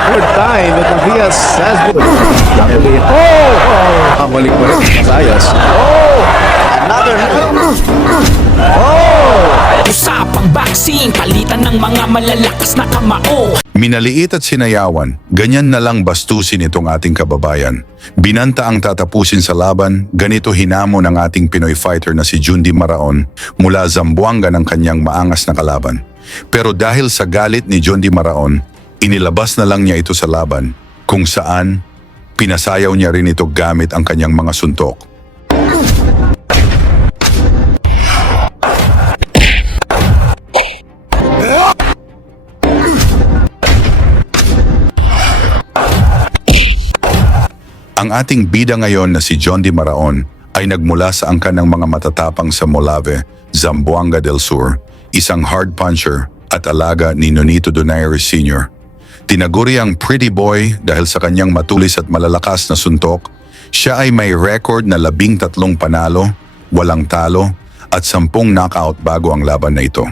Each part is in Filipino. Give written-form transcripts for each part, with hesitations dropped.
the third time that Matias has been... Oh! Balik mo rin, Matayas. Oh! Another... Oh! Usapang boxing, palitan ng mga malalakas na kamao. Minaliit at sinayawan, ganyan na lang bastusin itong ating kababayan. Binanta ang tatapusin sa laban, ganito hinamon ng ating Pinoy fighter na si Jundi Maraon mula Zamboanga ng kanyang maangas na kalaban. Pero dahil sa galit ni Jundi Maraon, inilabas na lang niya ito sa laban, kung saan pinasayaw niya rin ito gamit ang kanyang mga suntok. Ang ating bida ngayon na si Jundi Maraon ay nagmula sa angkan ng mga matatapang sa Molave, Zamboanga del Sur, isang hard puncher at alaga ni Nonito Donaire Sr. Tinaguri ang pretty boy dahil sa kanyang matulis at malalakas na suntok. Siya ay may record na 13 panalo, 8 talo at 10 knockout bago ang laban na ito.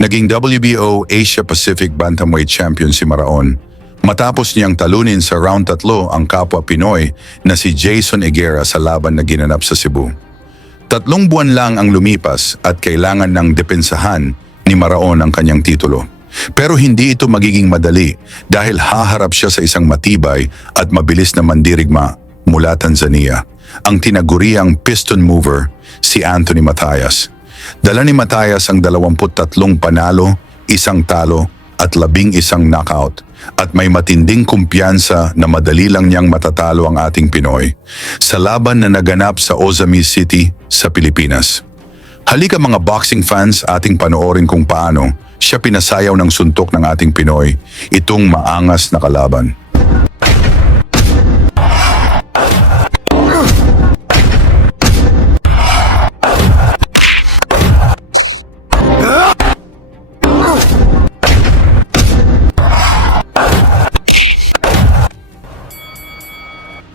Naging WBO Asia Pacific Bantamweight Champion si Maraon matapos niyang talunin sa round 3 ang kapwa Pinoy na si Jason Higuera sa laban na ginanap sa Cebu. 3 buwan lang ang lumipas at kailangan ng depensahan ni Maraon ang kanyang titulo. Pero hindi ito magiging madali dahil haharap siya sa isang matibay at mabilis na mandirigma mula Tanzania, ang tinaguriang piston mover, si Anthony Matayas. Dala ni Matayas ang 23 panalo, 1 talo at 11 knockout at may matinding kumpiyansa na madali lang niyang matatalo ang ating Pinoy sa laban na naganap sa Ozamis City sa Pilipinas. Halika mga boxing fans, ating panoorin kung paano siya pinasayaw ng suntok ng ating Pinoy, itong maangas na kalaban.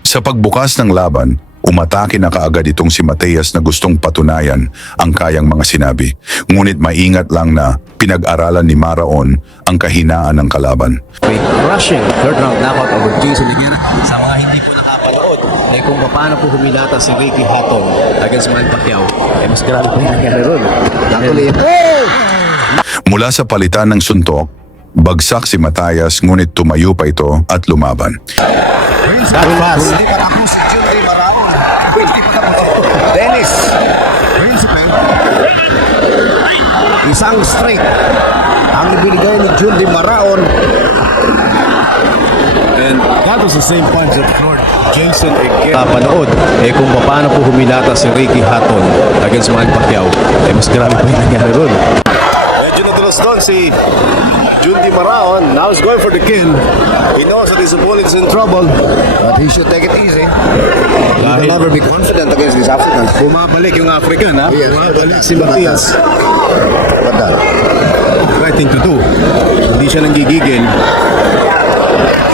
Sa pagbukas ng laban, umatake na kaagad itong si Matayas na gustong patunayan ang kayang mga sinabi. Ngunit maingat lang na pinag-aralan ni Maraon ang kahinaan ng kalaban. May crushing third round knockout over Jason Higuera. Sa mga hindi po nakapanood, ay kung paano po humilata si Ricky Hatton against Manny Pacquiao, ay mas grabe po yung nangyari ron. Mula sa palitan ng suntok, bagsak si Matayas ngunit tumayo pa ito at lumaban. That fast. Hindi pa tapos si Jundi Maraon. Hindi pa tapos. Dennis. Principal. Isang straight. Ang ibinigay ni Jundi Maraon. And that was the same punch that floored Jason Higuera. Panood, kung paano po huminata si Ricky Hatton against Manny Pacquiao, mas grabe po yung nangyari ron. Medyo nadulas doon si Jundi Maraon. Now he's going for the kill. He knows that his opponent is in trouble, but he should take it easy. He will never be confident against these Africans. Bumabalik yung African, ha? Yes. Bumabalik si Matias. But that, right thing to do. Hindi siya nanggigigil.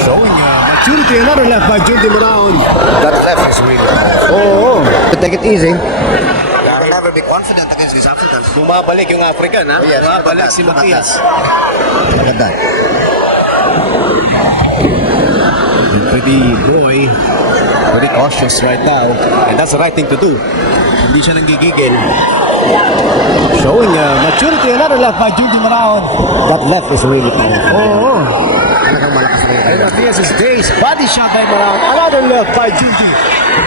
Showing maturity. Another left by Jundi Maraon. That left is really oh. Take it easy. Never be confident against these Africans. Bumabalik yung African, ha? Yes, bumabalik si Matias. Look at that. The pretty boy, pretty cautious right now. And that's the right thing to do. Hindi siya nanggigigil. Showing maturity. Another left by Jundi Maraon. That left is really powerful. Oh. Talagang malakas na yun. And Matias is dazed. Body shot by Maraon. Another left by Jundi.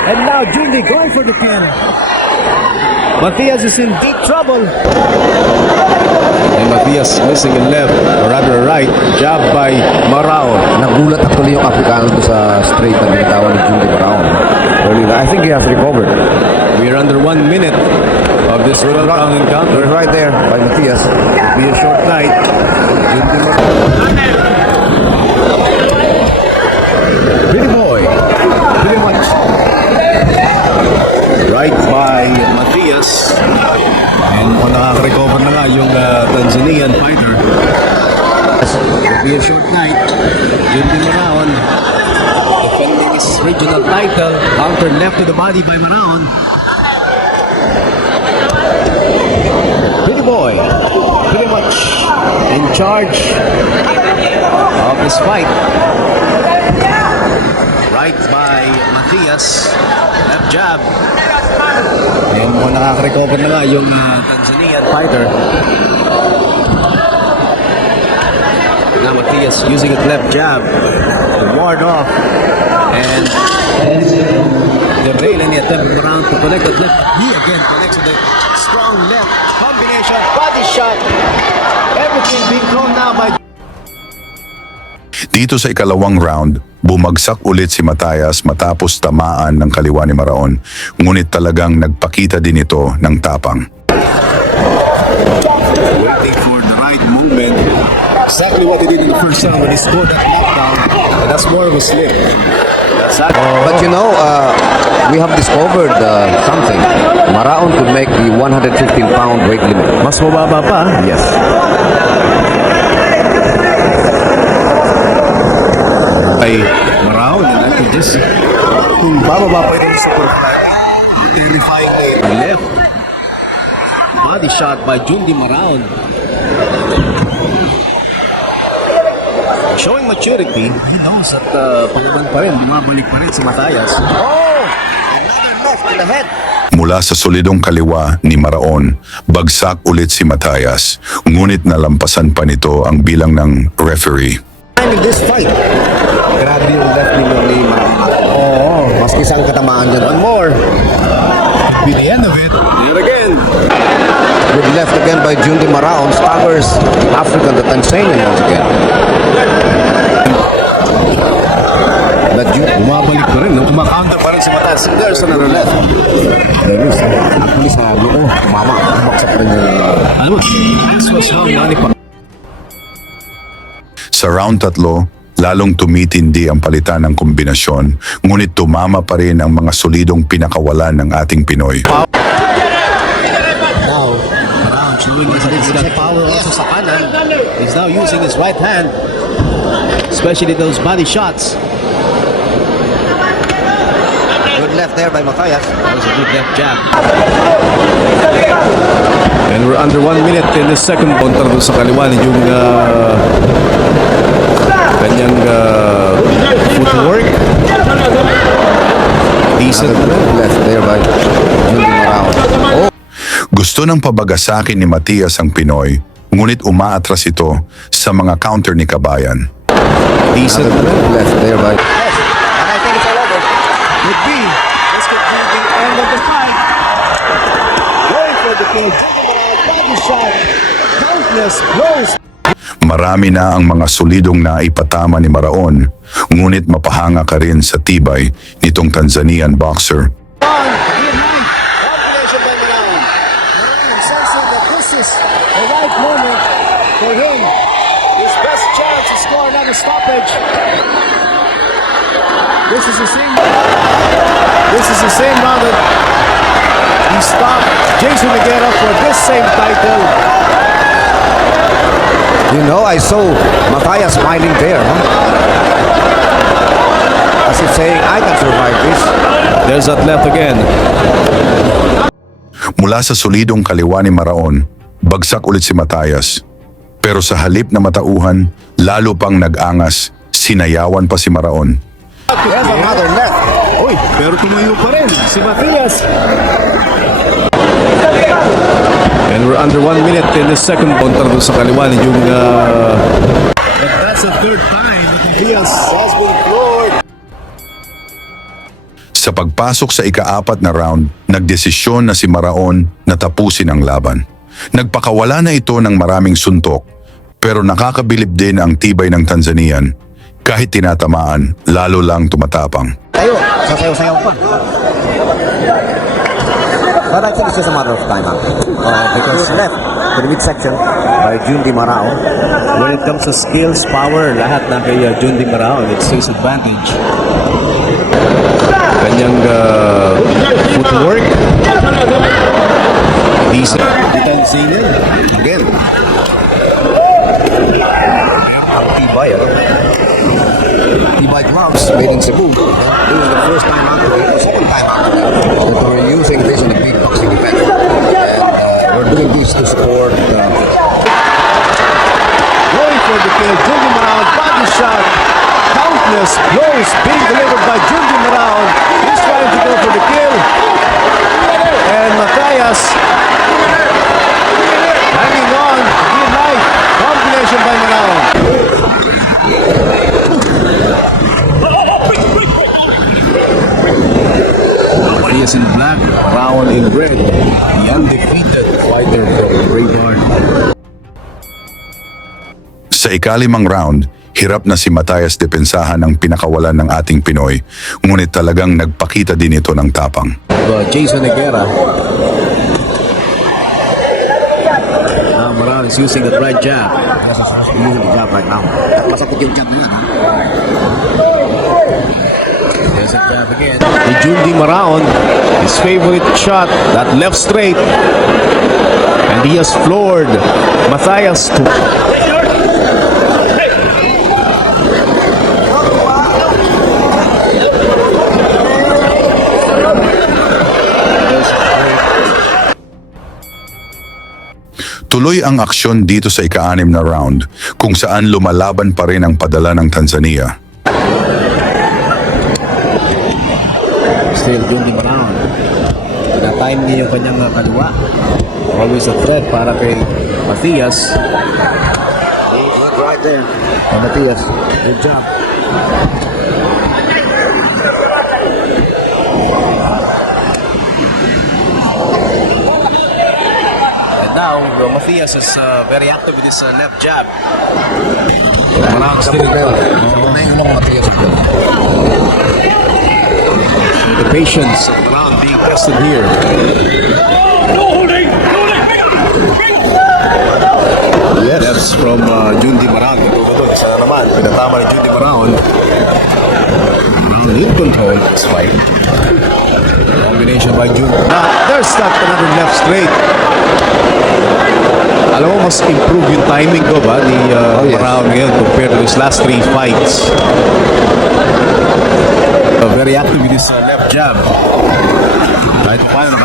And now Jundi going for the kill. Matias is in deep trouble. And Matias missing a left, or rather right, jab by Maraon. Nagulat actually yung Afrikano to sa straight na binitawan ni Jundi Maraon. I think he has recovered. We're under 1 minute of this 12 round encounter. Right there by Matias. It'll be a short night. Pretty boy. Pretty much. Right by Matias. And nakaka-recover na nga yung Tanzanian fighter. It'll be a short night. Jundi Maraon defending his regional title. Counter left to the body by Maraon. Pretty boy. Pretty much in charge of this fight. Right by Matias. Left jab. Ayun mo, nakaka-recover na nga yung Tanzanian fighter. Now Matias using his left jab to ward off. And the rail and the attempt around to connect that left. He again connects with the strong left combination. Body shot. Everything being thrown now by Dito sa ikalawang round, bumagsak ulit si Matias matapos tamaan ng kaliwa ni Maraon. Ngunit talagang nagpakita din ito ng tapang. waiting for the right movement. Exactly what he did in the first round when he scored that knockdown. And that's more of a slip. But you know, we have discovered something. Maraon could make the 115-pound weight limit. Mas mababa pa. Yes. Ay Maraon, and I could just kung bababa pa yung super terrifying left body shot by Jundi Maraon, showing maturity. He knows at pangaman pa rin, bumabalik pa rin si Matias. Oh, another left to the head. Mula sa solidong kaliwa ni Maraon, bagsak ulit si Matias. Ngunit nalampasan pa nito ang bilang ng referee. In this fight, grabe yung left ni Maraon. Oo, mas isang katamaan dyan. One more. Could be the end of it. Here again. Good left again by Jundi Maraon. Staggers African, the Tanzanian once again. But Bumabalik pa rin, no? Kumakounter pa rin si Matias. There's another left. there is actually sa noo, mama, baksak rin yung Ano mo? This was how money pa. Sa round 3, lalong tumitindi ang palitan ng kombinasyon, ngunit tumama pa rin ang mga solidong pinakawalan ng ating Pinoy. Now, Maraon showing his power also sa kanan. He's now using his right hand, especially those body shots. good left there by Matias. That was a good left jab. And we're under 1 minute in the second. Kontra doon sa kaliwa yung kanyang footwork. Decent. Good left there by Jundi Maraon. Oh, Gusto ng pabagasakin ni Matias ang Pinoy, ngunit umaatras ito sa mga counter ni Kabayan. Decent. good left there by Could be. This could be the end of the fight. Going for the kill. Body shot. Countless blows. Marami na ang mga solidong naipatama ni Maraon, ngunit mapahanga ka rin sa tibay nitong Tanzanian boxer. Combination by Maraon. Maraon sensing that this is the right moment for him. His best chance to score another stoppage. This is the same round that he stopped Jason Nogueira for this same title. You know, I saw Matias smiling there, huh? As if saying, I can survive this. There's that left again. Mula sa solidong kaliwa ni Maraon, bagsak ulit si Matias. Pero sa halip na matauhan, lalo pang nag-angas, sinayawan pa si Maraon. There's another left. Uy, pero tumayo pa rin si Matias. And we're under 1 minute in the second. Kontra doon sa kaliwa yung that's the third time Matias has been floored. Sa pagpasok sa ika-4 na round, nagdesisyon na si Maraon na tapusin ang laban. Nagpakawala na ito ng maraming suntok, pero nakakabilib din ang tibay ng Tanzanian. Kahit tinatamaan, lalo lang tumatapang. Tayo, sasayaw-sayaw pa. But I think it's just a matter of time, because left to the midsection by Jundi Maraon. When it comes to skills, power, lahat na kay Jundi Maraon. It's his advantage. Kanyang footwork. Decent. Tanzanian. Again. Ang tibay, tibay gloves made in Cebu. This is the first time out, the second time out that we're using this in a big boxing event. And we're doing this to support Going for the kill. Jundi Maraon. Body shot. Countless blows being delivered by Junji Maraon. He's trying to go for the kill. And Matthias hanging on. Green light. Combination by Maraon. Matthias in black, Maraon in red. The undefeated fighter from Braveheart. Sa ikalimang round, hirap na si Matthias depensahan ang pinakawalan ng ating Pinoy, ngunit talagang nagpakita din ito ng tapang. Jason Higuera. Now Maraon is using the right jab. He's using the jab right now. Pasok yung jab na yan, ha? There's a jab again. The Junji Maraon, his favorite shot, that left straight. And he has floored Matthias to... Tuloy ang aksyon dito sa ika-6 na round, kung saan lumalaban pa rin ang padala ng Tanzania. Still Junji Maraon. Na-time niya yung kanyang kaliwa. Always a threat para kay Matthias. Good right there. Matthias, good job. And now, Matthias is very active with his left jab. Maraon still Ngayon lang Matthias. the patience of Maraon being tested here. That's from Junji Maraon. Ito, isa na naman. Pinatama ni Junji Maraon. In control this fight. Combination by Junji. There's that another left straight. Alam mo, mas improve yung timing ko ba ni Maraon ngayon compared to his last 3 fights. Very active with his left jab. Right to find him.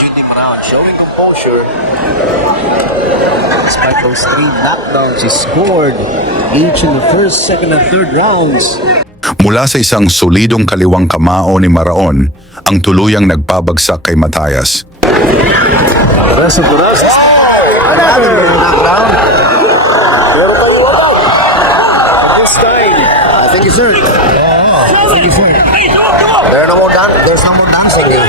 Junji Maraon showing composure. Despite those 3 knockdowns, he scored each in the first, second, and third rounds. Mula sa isang solidong kaliwang kamao ni Maraon, ang tuluyang nagpabagsak kay Matthias. Rest of the rest. Another knockdown. This time. Thank you, sir. Thank you, sir. There's no more dancing here.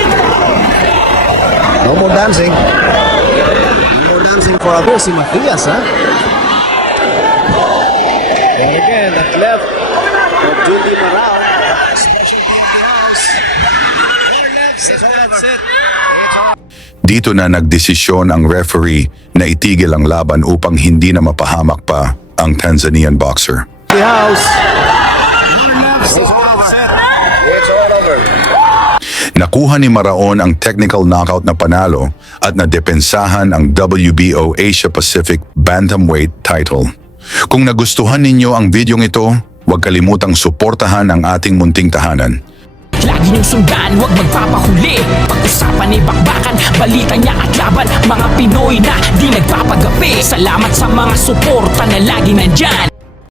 No more dancing. No more dancing for Ito si Matthias, ha? And again, that left of Junji Maraon. That's it. Dito na nagdesisyon ang referee na itigil ang laban upang hindi na mapahamak pa ang Tanzanian boxer. The house. It's all over. Nakuha ni Maraon ang technical knockout na panalo at nadepensahan ang WBO Asia Pacific Bantamweight title. Kung nagustuhan ninyo ang videong ito, huwag kalimutang suportahan ang ating munting tahanan. Lagi niyong sundan, huwag magpapahuli. Pag-usapan ni bakbakan, balita niya at laban. Mga Pinoy na di nagpapagapi. Salamat sa mga suporta na lagi nandyan.